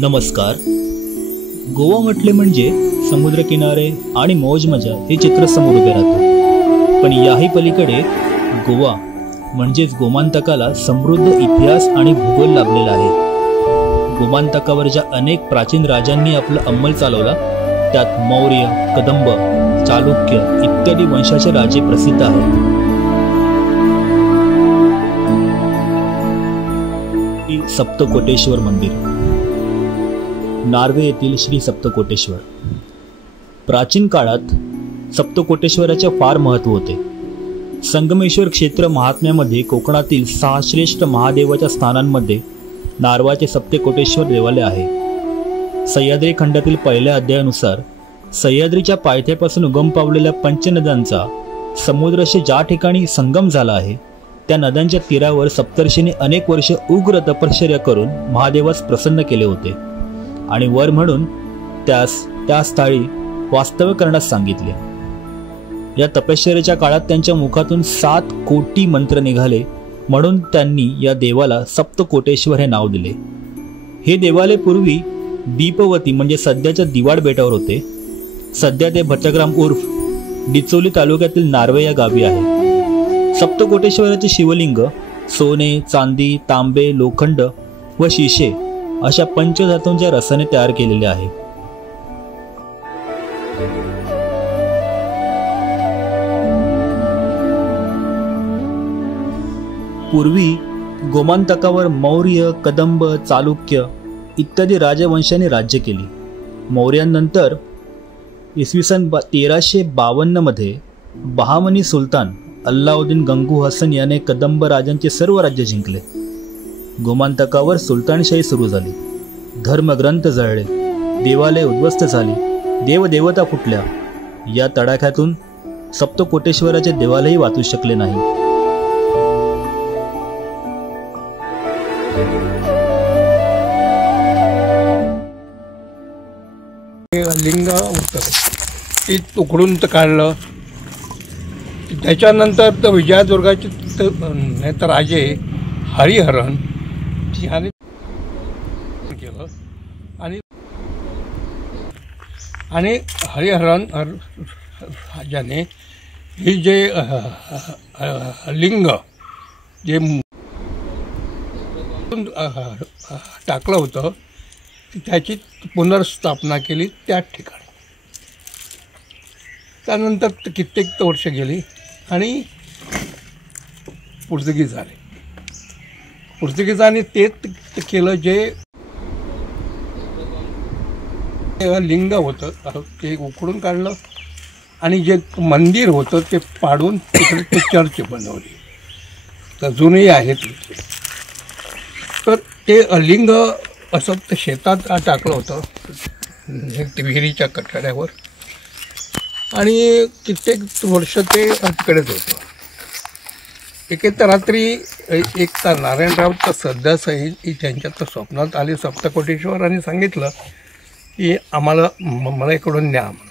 नमस्कार. गोवा म्हटले म्हणजे समुद्रकिनारे आणि मौज मजा हे चित्र समोर उभे राहते. पण याही पलीकडे गोवा म्हणजेच गोमांतकाला समृद्ध इतिहास आणि भूगोल लाभलेला आहे. गोमांतकावर ज्या अनेक प्राचीन राजांनी आपला अंमल चालवला त्यात मौर्य, कदंब, चालुक्य इत्यादी वंशाचे राजे प्रसिद्ध आहेत. सप्तकोटेश्वर मंदिर, नार्वे येथील श्री सप्तकोटेश्वर. प्राचीन काळात सप्तकोटेश्वराचे फार महत्त्व होते. संगमेश्वर क्षेत्र महात्म्यामध्ये कोकणातील 6 श्रेष्ठ महादेवाच्या स्थानांमध्ये नार्वाचे सप्तकोटेश्वर देवालय आहे. सह्याद्री खंडातील पहिल्या अध्यायानुसार सह्याद्रीच्या पायथ्यापासून उगम पावलेल्या पंचनद्यांचा समुद्राशी ज्या ठिकाणी संगम झाला आहे त्या नद्यांच्या तीरावर सप्तर्षींनी अनेक वर्ष उग्र तपश्चर्या करून महादेवास प्रसन्न केले होते आणि वर म्हणून त्यास त्या स्थळी वास्तव्य करण्यास सांगितले. या तपश्चर्याच्या काळात त्यांच्या मुखातून 7 कोटी मंत्र निघाले म्हणून त्यांनी या देवाला सप्तकोटेश्वर हे नाव दिले. हे देवालय पूर्वी दीपवती म्हणजे सध्याच्या दिवाड बेटावर होते. सध्या ते भट्टग्राम उर्फ डिचोली तालुक्यातील नार्वे या गावी आहे. सप्तकोटेश्वराचे शिवलिंग सोने, चांदी, तांबे, लोखंड व शिशे अशा पंचधातूंच्या रसाने तयार केलेले आहे. पूर्वी गोमांतकावर मौर्य, कदंब, चालुक्य इत्यादी राजवंशांनी राज्य केले. मौर्यांनंतर इसवी सन 1352 मध्ये बहामनी सुलतान अल्लाउद्दीन गंगू हसन याने कदंब राजांचे सर्व राज्य जिंकले. गोमांतकावर सुलतानशाही सुरू झाली. धर्मग्रंथ जळले, देवालय उद्ध्वस्त झाली, देवदेवता फुटल्या. या तडाख्यातून सप्तकोटेश्वराचे देवालयही वाचू शकले नाही. लिंग होतं ते उकडून काढलं. त्याच्यानंतर तर विजयदुर्गाचे तर राजे हरिहरन याने केलं आणि हरिहरन राजाने हे जे लिंग जे टाकलं होतं त्याची पुनर्स्थापना केली त्या ठिकाणी. त्यानंतर कित्येक वर्ष गेली आणि पोर्तुगीज आले. पोर्तुगीजांनी ते केलं जे लिंग होतं ते उकडून काढलं आणि जे मंदिर होतं ते पाडून तिकडे ते चर्च बनवली. अजूनही आहेत. तर ते लिंग असं ते शेतात टाकलं होतं विहिरीच्या कठड्यावर आणि कित्येक वर्ष ते तिकडेच होतं. एके रात्री एक तर नारायणराव तर सध्यासही त्यांच्या तर स्वप्नात आले सप्तकोटेश्वर आणि सांगितलं की मला इकडून न्या म्हणून.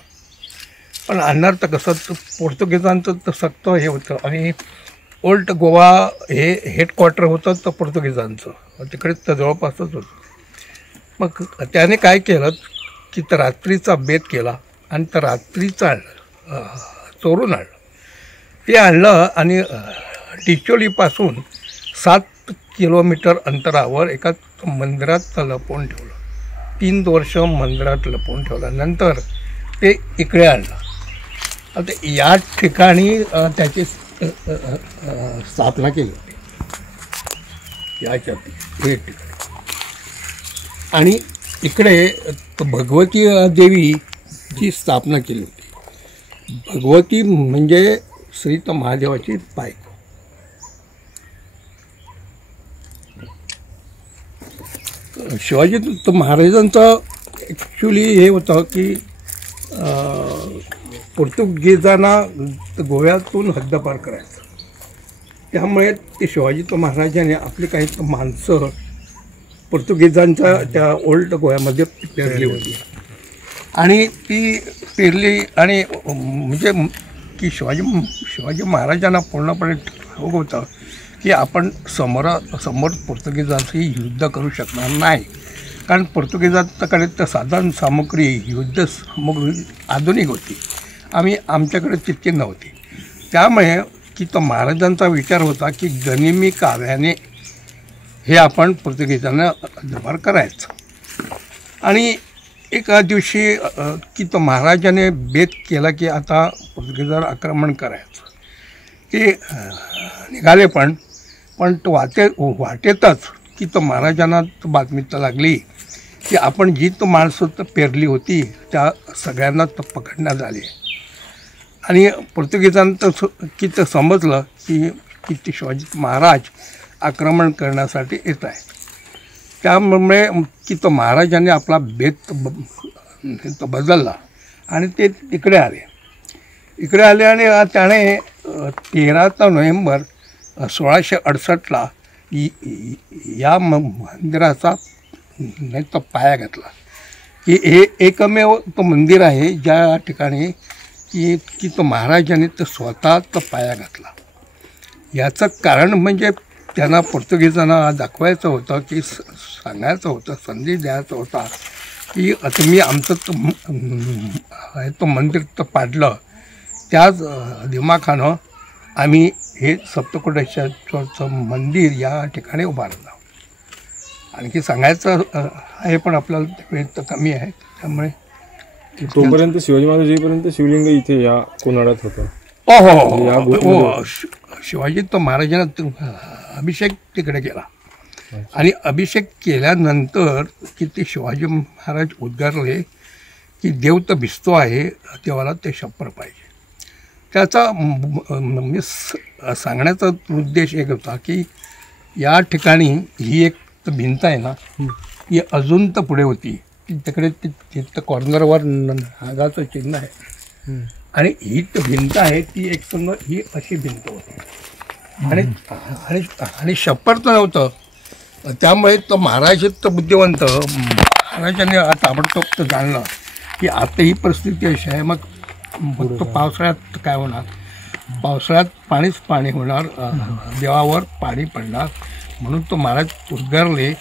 पण आणणार तर कसं पोर्तुगीजांचं तर सक्त हे होतं आणि ओल्ड गोवा हे हेडक्वार्टर होतं तर पोर्तुगीजांचं तिकडे तर जवळपासच होतं. मग त्याने काय केलं की तर रात्रीचा बेत केला आणि तर रात्रीचा चोरून आणलं. ते आणलं आणि डिचोलीपासून 7 किलोमीटर अंतरावर एका मंदिरात लपवून ठेवलं. 3 वर्ष मंदिरात लपवून ठेवलं. नंतर ते इकडे आणलं. आता या ठिकाणी त्याची स्थापना केली होती याच्यात हे ठिकाणी. आणि इकडे भगवती देवीची स्थापना केली होती. भगवती म्हणजे श्री महादेवाची बायको. शिवाजी महाराजांचं ॲक्च्युली हे होतं की पोर्तुगीजांना गोव्यातून हद्दपार करायचं. त्यामुळे ते शिवाजी महाराजांनी आपली काही माणसं पोर्तुगीजांच्या त्या ओल्ड गोव्यामध्ये पेरली होती आणि ती पेरली आणि म्हणजे की शिवाजी महाराजांना पूर्णपणे ठाऊक होतं की आपण समोर पोर्तुगीजांशी युद्ध करू शकणार नाही कारण पोर्तुगीजांकडे तर साधन सामुग्री युद्ध सामुग्री आधुनिक होती, आमच्याकडे तितकी नव्हती. त्यामुळे की तो महाराजांचा विचार होता की गनिमी काव्याने हे आपण पोर्तुगीजांना दरबार करायचं. आणि एका दिवशी की तो महाराजाने बेत केला की आता पोर्तुगीजावर आक्रमण करायचं. ते निघाले पण तो वाटेतच की तो महाराजांना बातमी तर लागली की आपण जी तो माणसं तर पेरली होती त्या सगळ्यांना तर पकडण्यात आली. आणि पोर्तुगीजांना की ते समजलं की ते शिवाजी महाराज आक्रमण करण्यासाठी येत आहे. त्यामुळे की तो महाराजांनी आपला बेत तो बदलला आणि ते इकडे आले आणि त्याने 13 नोव्हेंबर 1668 या मंदिराचा तो पाया घातला. की हे एकमेव तो मंदिर आहे ज्या ठिकाणी की तो महाराजांनी तो स्वतः तो पाया घातला. याचं कारण म्हणजे त्यांना पोर्तुगीजांना दाखवायचं होतं की सांगायचं होतं, संदेश द्यायचा होता की तुम्ही आमचं तो मंदिर तर पाडलं, त्याच दिमाखानं आम्ही हे सप्तकोटेश्वरचं मंदिर या ठिकाणी उभारलं. आणखी सांगायचं आहे पण आपल्याला वेळ तर कमी आहे, त्यामुळे तोपर्यंत शिवाजी महाराज येईपर्यंत शिवलिंग इथे या कोणाडात होतं. हो, शिवाजी तो महाराजांना अभिषेक तिकडे केला आणि अभिषेक केल्यानंतर की ते शिवाजी महाराज उद्गारले की देव तर भिजतो आहे, देवाला ते शप्पर पाहिजे. त्याचा म्हणजे सांगण्याचा उद्देश एक होता की या ठिकाणी ही एक भिंत आहे ना, ही अजून तर पुढे होती, तिकडे तिथं कॉर्नरवर नागाचं चिन्ह आहे आणि ही भिंत आहे ती एक संग ही अशी भिंत होती आणि शप्पर तर नव्हतं. त्यामुळे तो महाराज तर बुद्धिवंत, महाराजांनी ताबडतोब तर जाणलं की आता ही परिस्थिती अशी आहे. मग फक्त पावसाळ्यात काय होणार, पावसाळ्यात पाणीच पाणी होणार, देवावर पाणी पडणार. म्हणून तो महाराज उद्गारले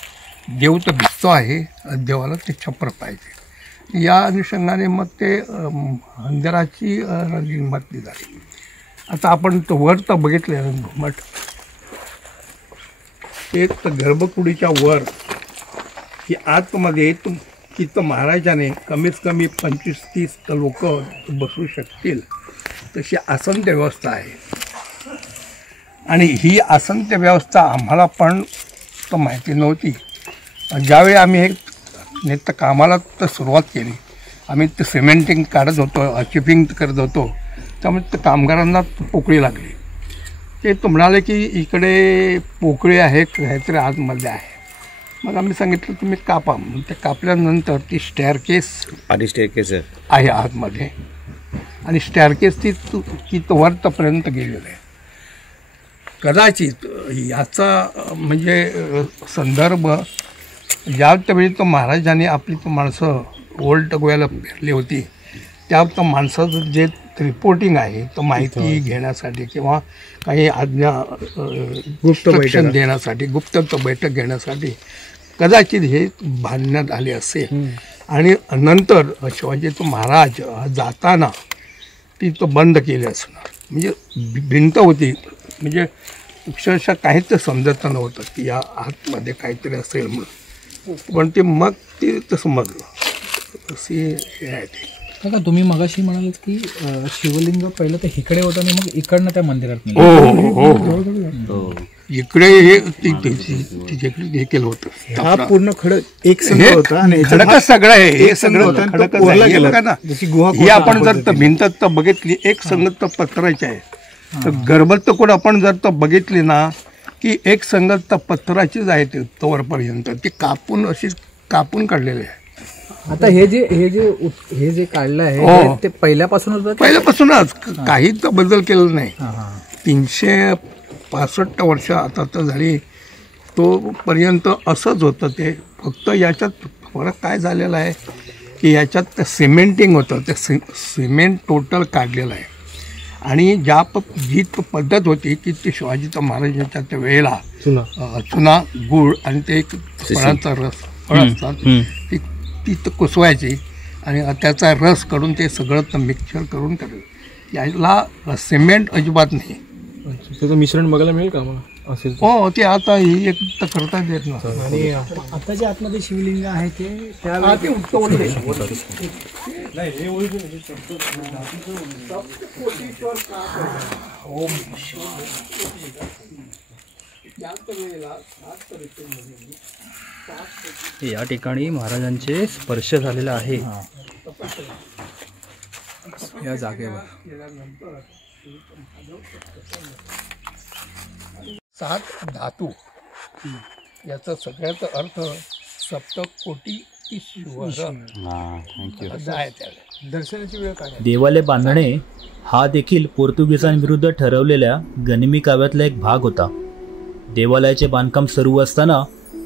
देव तर भिजतो आहे, देवाला ते छप्पर पाहिजे. या अनुषंगाने मग ते मंदिराची निर्मिती झाली. आता आपण तो वर तर बघितले घुमट, ते तर गर्भकुडीच्या वर की आतमध्ये की तर महाराजाने कमीत कमी 25-30 लोक बसू शकतील तशी आसनते व्यवस्था आहे. आणि ही आसनते व्यवस्था आम्हाला पण तर माहिती नव्हती. ज्यावेळी आम्ही हे नित्य कामाला तर सुरुवात केली, आम्ही ते सिमेंटिंग काढत होतो, चिपिंग करत होतो, त्यामुळे ते कामगारांना पोकळी लागली. ते तो म्हणाले की इकडे पोकळी आहे काहीतरी आतमध्ये आहे. मग आम्ही सांगितलं तुम्ही कापा. मग ते कापल्यानंतर ती स्टेअरकेस आहे आतमध्ये आणि स्टेअरकेस ती वरपर्यंत गेलेलं आहे. कदाचित याचा म्हणजे संदर्भ ज्यावेळी तो महाराजांनी आपली तो माणसं ओल्ड गोव्याला फिरली होती, त्या तो माणसाचं जे रिपोर्टिंग आहे तो माहिती घेण्यासाठी किंवा काही आज्ञा गुप्त बैठक देण्यासाठी, गुप्त बैठक घेण्यासाठी कदाचित हे बांधण्यात आले असेल. आणि नंतर शिवाजी तो महाराज जाताना ती तो बंद केली असणार. म्हणजे भिंत होती, म्हणजे अक्षरशः काहीच समजत नव्हतं की या आतमध्ये काहीतरी असेल म्हणून, पण ते मग ते तसं समजलं. असे हे आहे ते. का तुम्ही मगाशी म्हणालात की शिवलिंग पहिलं तर इकडे होतं आणि मग इकडनं त्या मंदिरात हो इकडे हे केलं होतं. हा पूर्ण खडक एक संघ होता आणि खडकच सगळं आहे, हे सगळं खडकच. ही आपण जर तर भिंत तर बघितली एक संगत तर पत्थराची आहे, तर गर्भत कोण आपण जर तर बघितली ना की एक संगत तर पत्थराचीच आहे ते तोवरपर्यंत, ती कापून अशी कापून काढलेली आहे. आता हे जे काढलं आहे ते पहिल्यापासूनच काही तर बदल केला नाही. 365 वर्ष आता तर झाली, तोपर्यंत असंच होतं ते. फक्त याच्यात फरक काय झालेला आहे की याच्यात सिमेंटिंग होतं, ते सिमेंट टोटल काढलेलं आहे. आणि जी पद्धत होती की ते शिवाजी महाराजांच्या त्या वेळेला चुना, गूळ आणि ते एक फळांचा रस फळं असतात ती ती कुसवायची आणि त्याचा रस काढून ते सगळं मिक्सचर करून करायचं. याला सिमेंट अजिबात नाही. त्याचं मिश्रण बघायला मिळेल का आम्हाला असेल? हो, ते आता ही एक तर करता येत ना. आणि आता जे आतमध्ये शिवलिंग आहे ते हा, ते उठवले. या ठिकाणी महाराजांचे स्पर्श झालेला आहे या जागेवर. 7 धातू याचा सगळ्याचा अर्थ सप्तकोटी ईश्वर असं आहे त्याला. दर्शनाची वेळ काय? देवालय बांधणे हा देखील पोर्तुगीजांविरुद्ध ठरवलेल्या गनिमी काव्यातला एक भाग होता. देवालयाचे बांधकाम सुरू असताना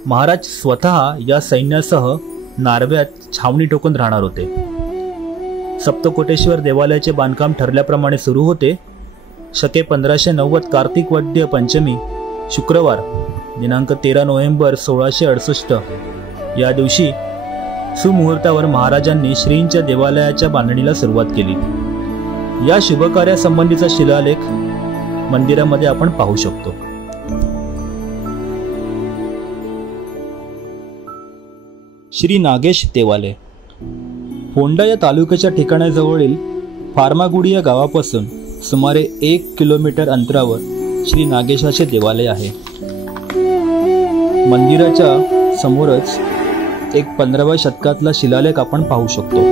महाराज स्वतः या सैन्यासह नार्व्यात छावणी टोकून राहणार होते. सप्तकोटेश्वर देवालयाचे बांधकाम ठरल्याप्रमाणे सुरू होते. शके 1590 कार्तिक वद्य पंचमी शुक्रवार दिनांक 13 नोव्हेंबर 1668 या दिवशी सुमुहूर्तावर महाराजांनी श्रींच्या देवालयाच्या बांधणीला सुरुवात केली. या शुभकार्यासंबंधीचा शिलालेख मंदिरामध्ये आपण पाहू शकतो. श्री नागेश देवालय फोंडा या तालुक्याच्या ठिकाणाजवळील फार्मागुडी या गावापासून सुमारे 1 किलोमीटर अंतरावर श्री नागेशाचे देवालय आहे. मंदिराच्या समोरच एक 15व्या शतकातला शिलालेख आपण पाहू शकतो.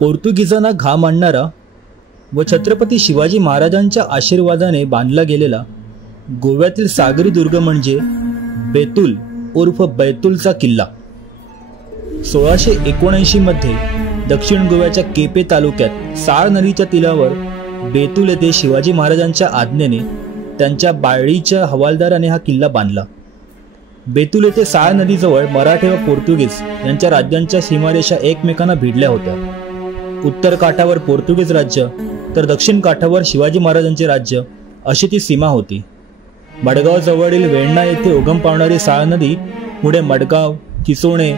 पोर्तुगीजांना घाम आणणारा व छत्रपती शिवाजी महाराजांच्या आशीर्वादाने बांधला गेलेला गोव्यातील सागरी दुर्ग म्हणजे बेतूल उर्फ बैतूलचा किल्ला. 1679 मध्ये दक्षिण गोव्याच्या केपे तालुक्यात साळ नदीच्या तीरावर बेतूल येथे शिवाजी महाराजांच्या आज्ञेने त्यांच्या बाळीच्या हवालदाराने हा किल्ला बांधला. बेतूल येथे साळ नदीजवळ मराठे व पोर्तुगीज यांच्या राज्यांच्या सीमारेषा एकमेकांना भिडल्या होत्या. उत्तर काठावर पोर्तुगीज राज्य तर दक्षिण काठावर शिवाजी महाराजांचे राज्य अशी ती सीमा होती. मडगाव जवळील वेण्णा येथे उगम पावणारी साळ नदी पुढे मडगाव, किसोणे,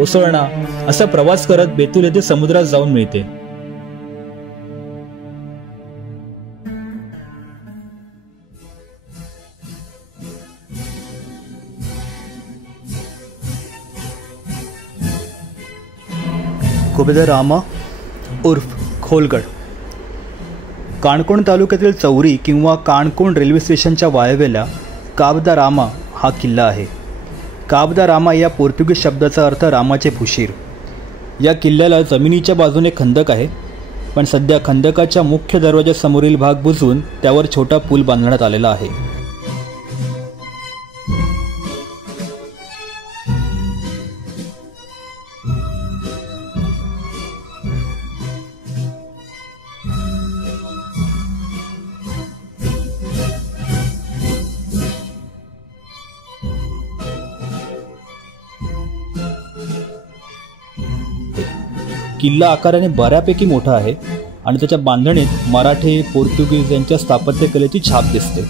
ओसळणा असा प्रवास करत बेतूल येथे समुद्रात जाऊन मिळते. कुबेदरामा उर्फ खोलगड काणकोण तालुक्यातील चौरी किंवा काणकोण रेल्वे स्टेशनच्या वायव्येला काबदारामा हा किल्ला आहे. काबदारामा या पोर्तुगीज शब्दाचा अर्थ रामाचे भूशीर. या किल्ल्याला जमिनीच्या बाजूने खंदक आहे, पण सध्या खंदकाच्या मुख्य दरवाजासमोरील भाग बुजवून त्यावर छोटा पूल बांधण्यात आलेला आहे. किल्ला आकाराने बऱ्यापैकी मोठा आहे आणि त्याच्या बांधणीत मराठे, पोर्तुगीज यांच्या स्थापत्यकलेची छाप दिसते.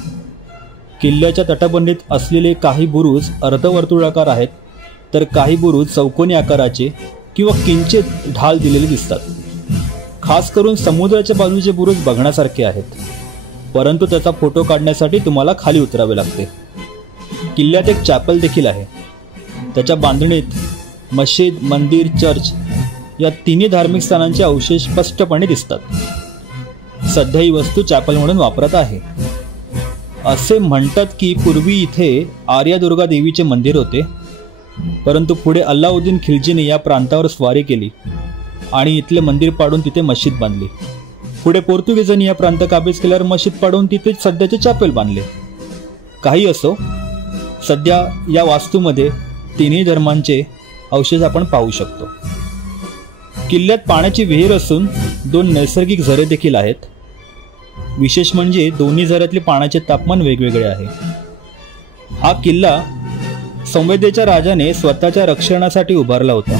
किल्ल्याच्या तटबंदीत असलेले काही बुरुज अर्धवर्तुळाकार आहेत, तर काही बुरुज चौकोनी आकाराचे किंवा किंचित ढाल दिलेले दिसतात. खास करून समुद्राच्या बाजूचे बुरुज बघण्यासारखे आहेत, परंतु त्याचा फोटो काढण्यासाठी तुम्हाला खाली उतरावे लागते. किल्ल्यात एक चॅपल देखील आहे. त्याच्या बांधणीत मशीद, मंदिर, चर्च या तिन्ही धार्मिक स्थानांचे अवशेष स्पष्टपणे दिसतात. सध्या ही वस्तू चॅपल म्हणून वापरात आहे. असे म्हणतात की पूर्वी इथे आर्यादुर्गा देवीचे मंदिर होते परंतु पुढे अल्लाउद्दीन खिल्जीने या प्रांतावर स्वारी केली आणि इथले मंदिर पाडून तिथे मशीद बांधली. पुढे पोर्तुगीजांनी या प्रांत काबीज केल्यावर मशीद पाडून तिथे सध्याचे चॅपेल बांधले. काही असो, सध्या या वास्तूमध्ये तिन्ही धर्मांचे अवशेष आपण पाहू शकतो. किल्ल्यात पाण्याची विहीर असून 2 नैसर्गिक झरे देखील आहेत. विशेष म्हणजे दोन्ही झऱ्यातले पाण्याचे तापमान वेगवेगळे आहे. हा किल्ला संवेदेच्या राजाने स्वतःच्या रक्षणासाठी उभारला होता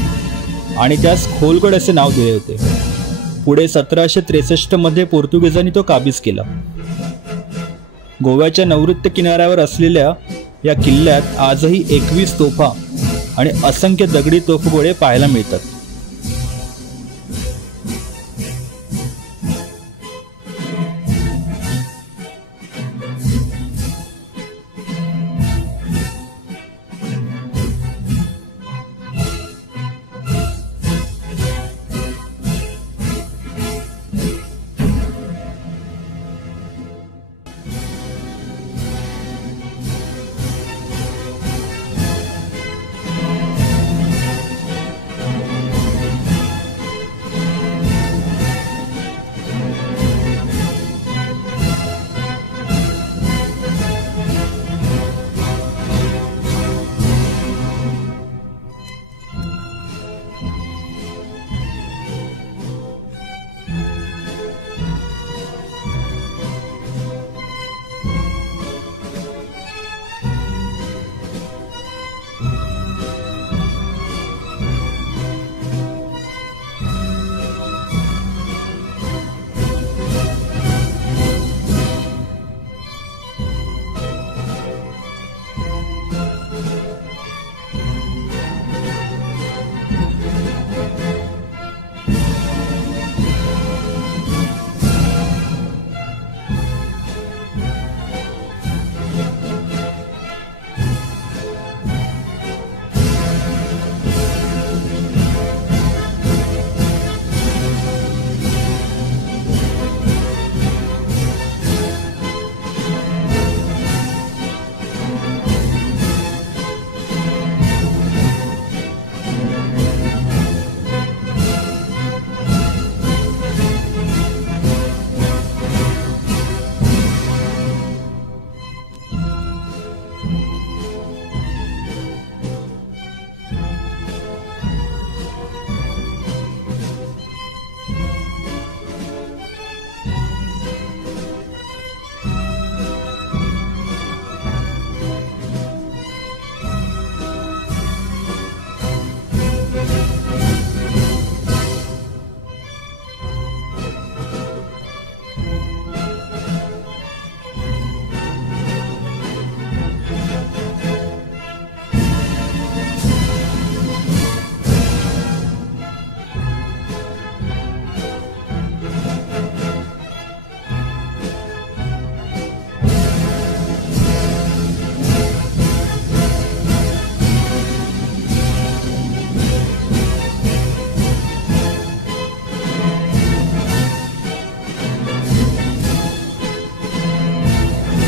आणि त्यास खोलगड असे नाव दिले होते. पुढे 1763 मध्ये पोर्तुगीजांनी तो काबीज केला. गोव्याच्या नैऋत्य किनाऱ्यावर असलेल्या या किल्ल्यात आजही 21 तोफा आणि असंख्य दगडी तोफगोळे पाहायला मिळतात.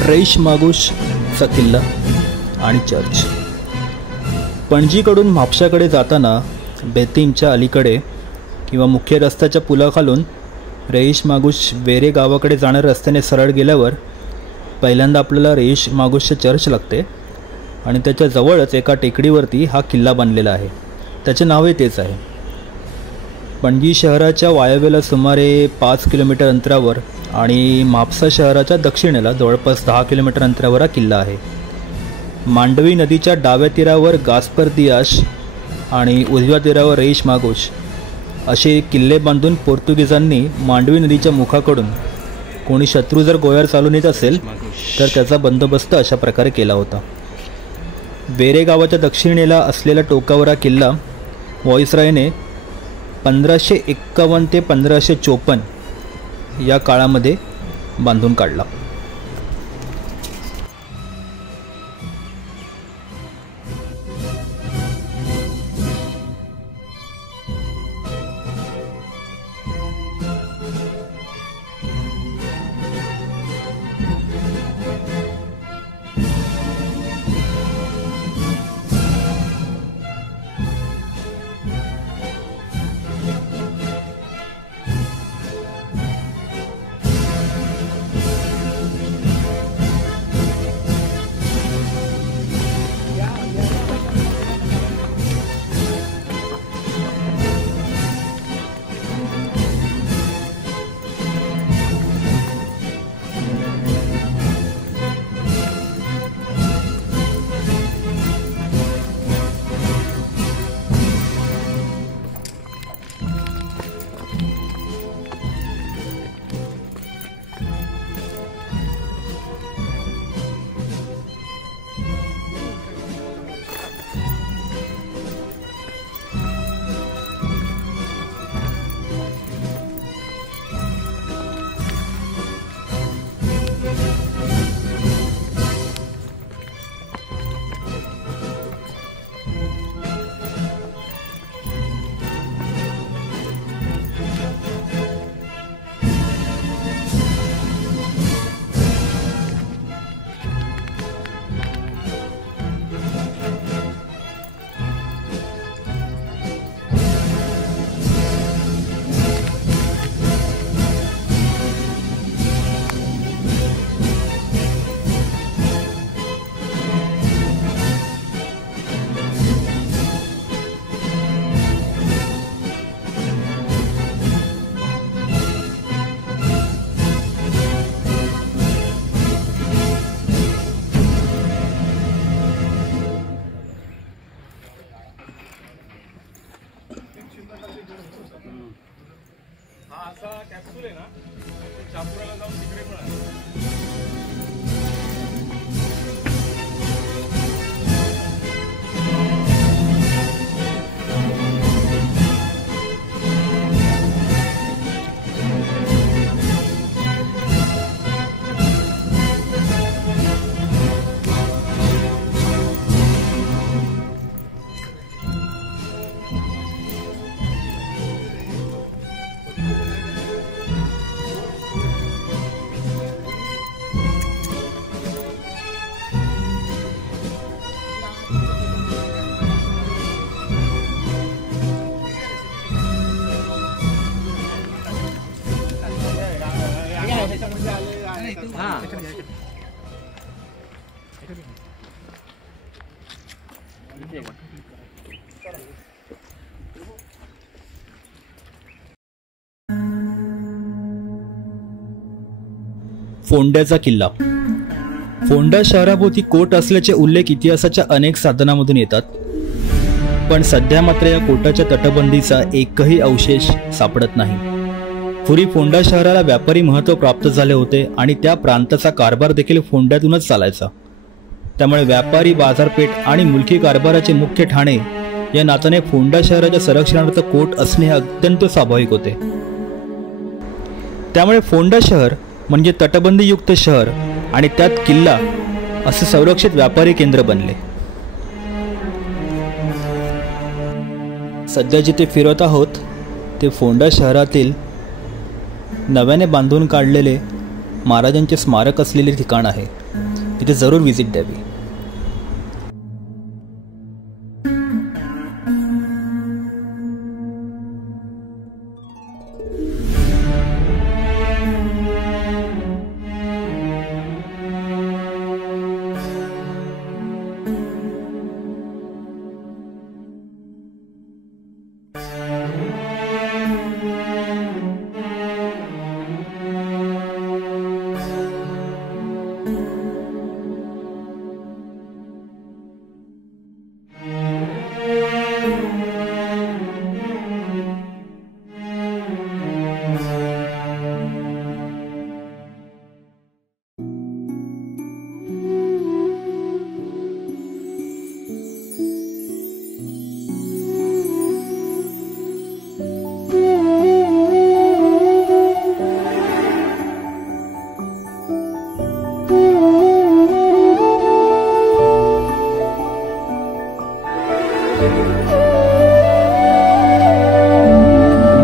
रईस मागूशचा किल्ला आणि चर्च. पणजीकडून म्हापशाकडे जाताना बेतीमच्या अलीकडे किंवा मुख्य रस्त्याच्या पुलाखालून रईस मागूश वेरे गावाकडे जाणाऱ्या रस्त्याने सरळ गेल्यावर पहिल्यांदा आपल्याला रईस मागूशचे चर्च लागते आणि त्याच्या जवळच एका टेकडीवरती हा किल्ला बांधलेला आहे. त्याचे नावही तेच आहे. पणजी शहराच्या वायव्येला सुमारे 5 किलोमीटर अंतरावर आणि म्हापसा शहराच्या दक्षिणेला जवळपास 10 किलोमीटर अंतरावर हा किल्ला आहे. मांडवी नदीच्या डाव्या तीरावर गास्पर दियाश आणि उजव्या तीरावर रईस मागूश असे किल्ले बांधून पोर्तुगीजांनी मांडवी नदीच्या मुखाकडून कोणी शत्रू जर गोव्यावर चालून येत असेल तर त्याचा बंदोबस्त अशा प्रकारे केला होता. वेरे गावाच्या दक्षिणेला असलेल्या टोकावर हा किल्ला व्हॉइसरॉयने 1551 ते 1554 या काळामध्ये बांधून काढला. फोंड्याचा किल्ला. फोंडा शहराभोवती कोट असल्याचे उल्लेख इतिहासाच्या अनेक साधनांमधून येतात, पण सध्या मात्र या कोटाच्या तटबंदीचा एकही अवशेष सापडत नाही. पूर्वी फोंडा शहराला व्यापारी महत्त्व प्राप्त झाले होते आणि त्या प्रांताचा कारभार देखील फोंड्यातूनच चालायचा. त्यामुळे व्यापारी, बाजारपेठ आणि मुलकी कारभाराचे मुख्य ठाणे या नात्याने फोंडा शहराच्या संरक्षणार्थ कोट असणे हे अत्यंत स्वाभाविक होते. त्यामुळे फोंडा शहर म्हणजे तटबंदीयुक्त शहर आणि त्यात किल्ला असे संरक्षित व्यापारी केंद्र बनले. सध्या जिथे फिरत आहोत ते फोंडा शहरातील नव्याने बांधून काढलेले महाराजांचे स्मारक असलेले ठिकाण आहे. तिथे जरूर व्हिजिट द्यावी.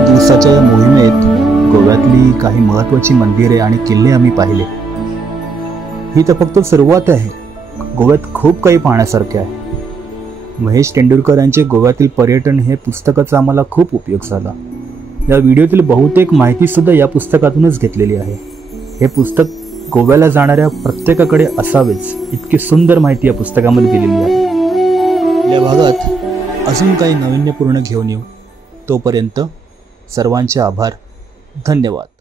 दिवसाच्या या मोहिमेत गोव्यातली काही महत्त्वाची मंदिरे आणि किल्ले आम्ही पाहिले. ही तर फक्त सुरुवात आहे. गोव्यात खूप काही पाहण्यासारखे आहे. महेश तेंडुलकर यांचे गोव्यातील पर्यटन हे पुस्तकाचा आम्हाला खूप उपयोग झाला. या व्हिडिओतील बहुतेक माहितीसुद्धा या पुस्तकातूनच घेतलेली आहे. हे पुस्तक गोव्याला जाणाऱ्या प्रत्येकाकडे असावेच इतकी सुंदर माहिती या पुस्तकामध्ये दिलेली आहे. या भागात अजून काही नाविन्यपूर्ण घेऊन येऊ. तोपर्यंत सर्वांचे आभार. धन्यवाद.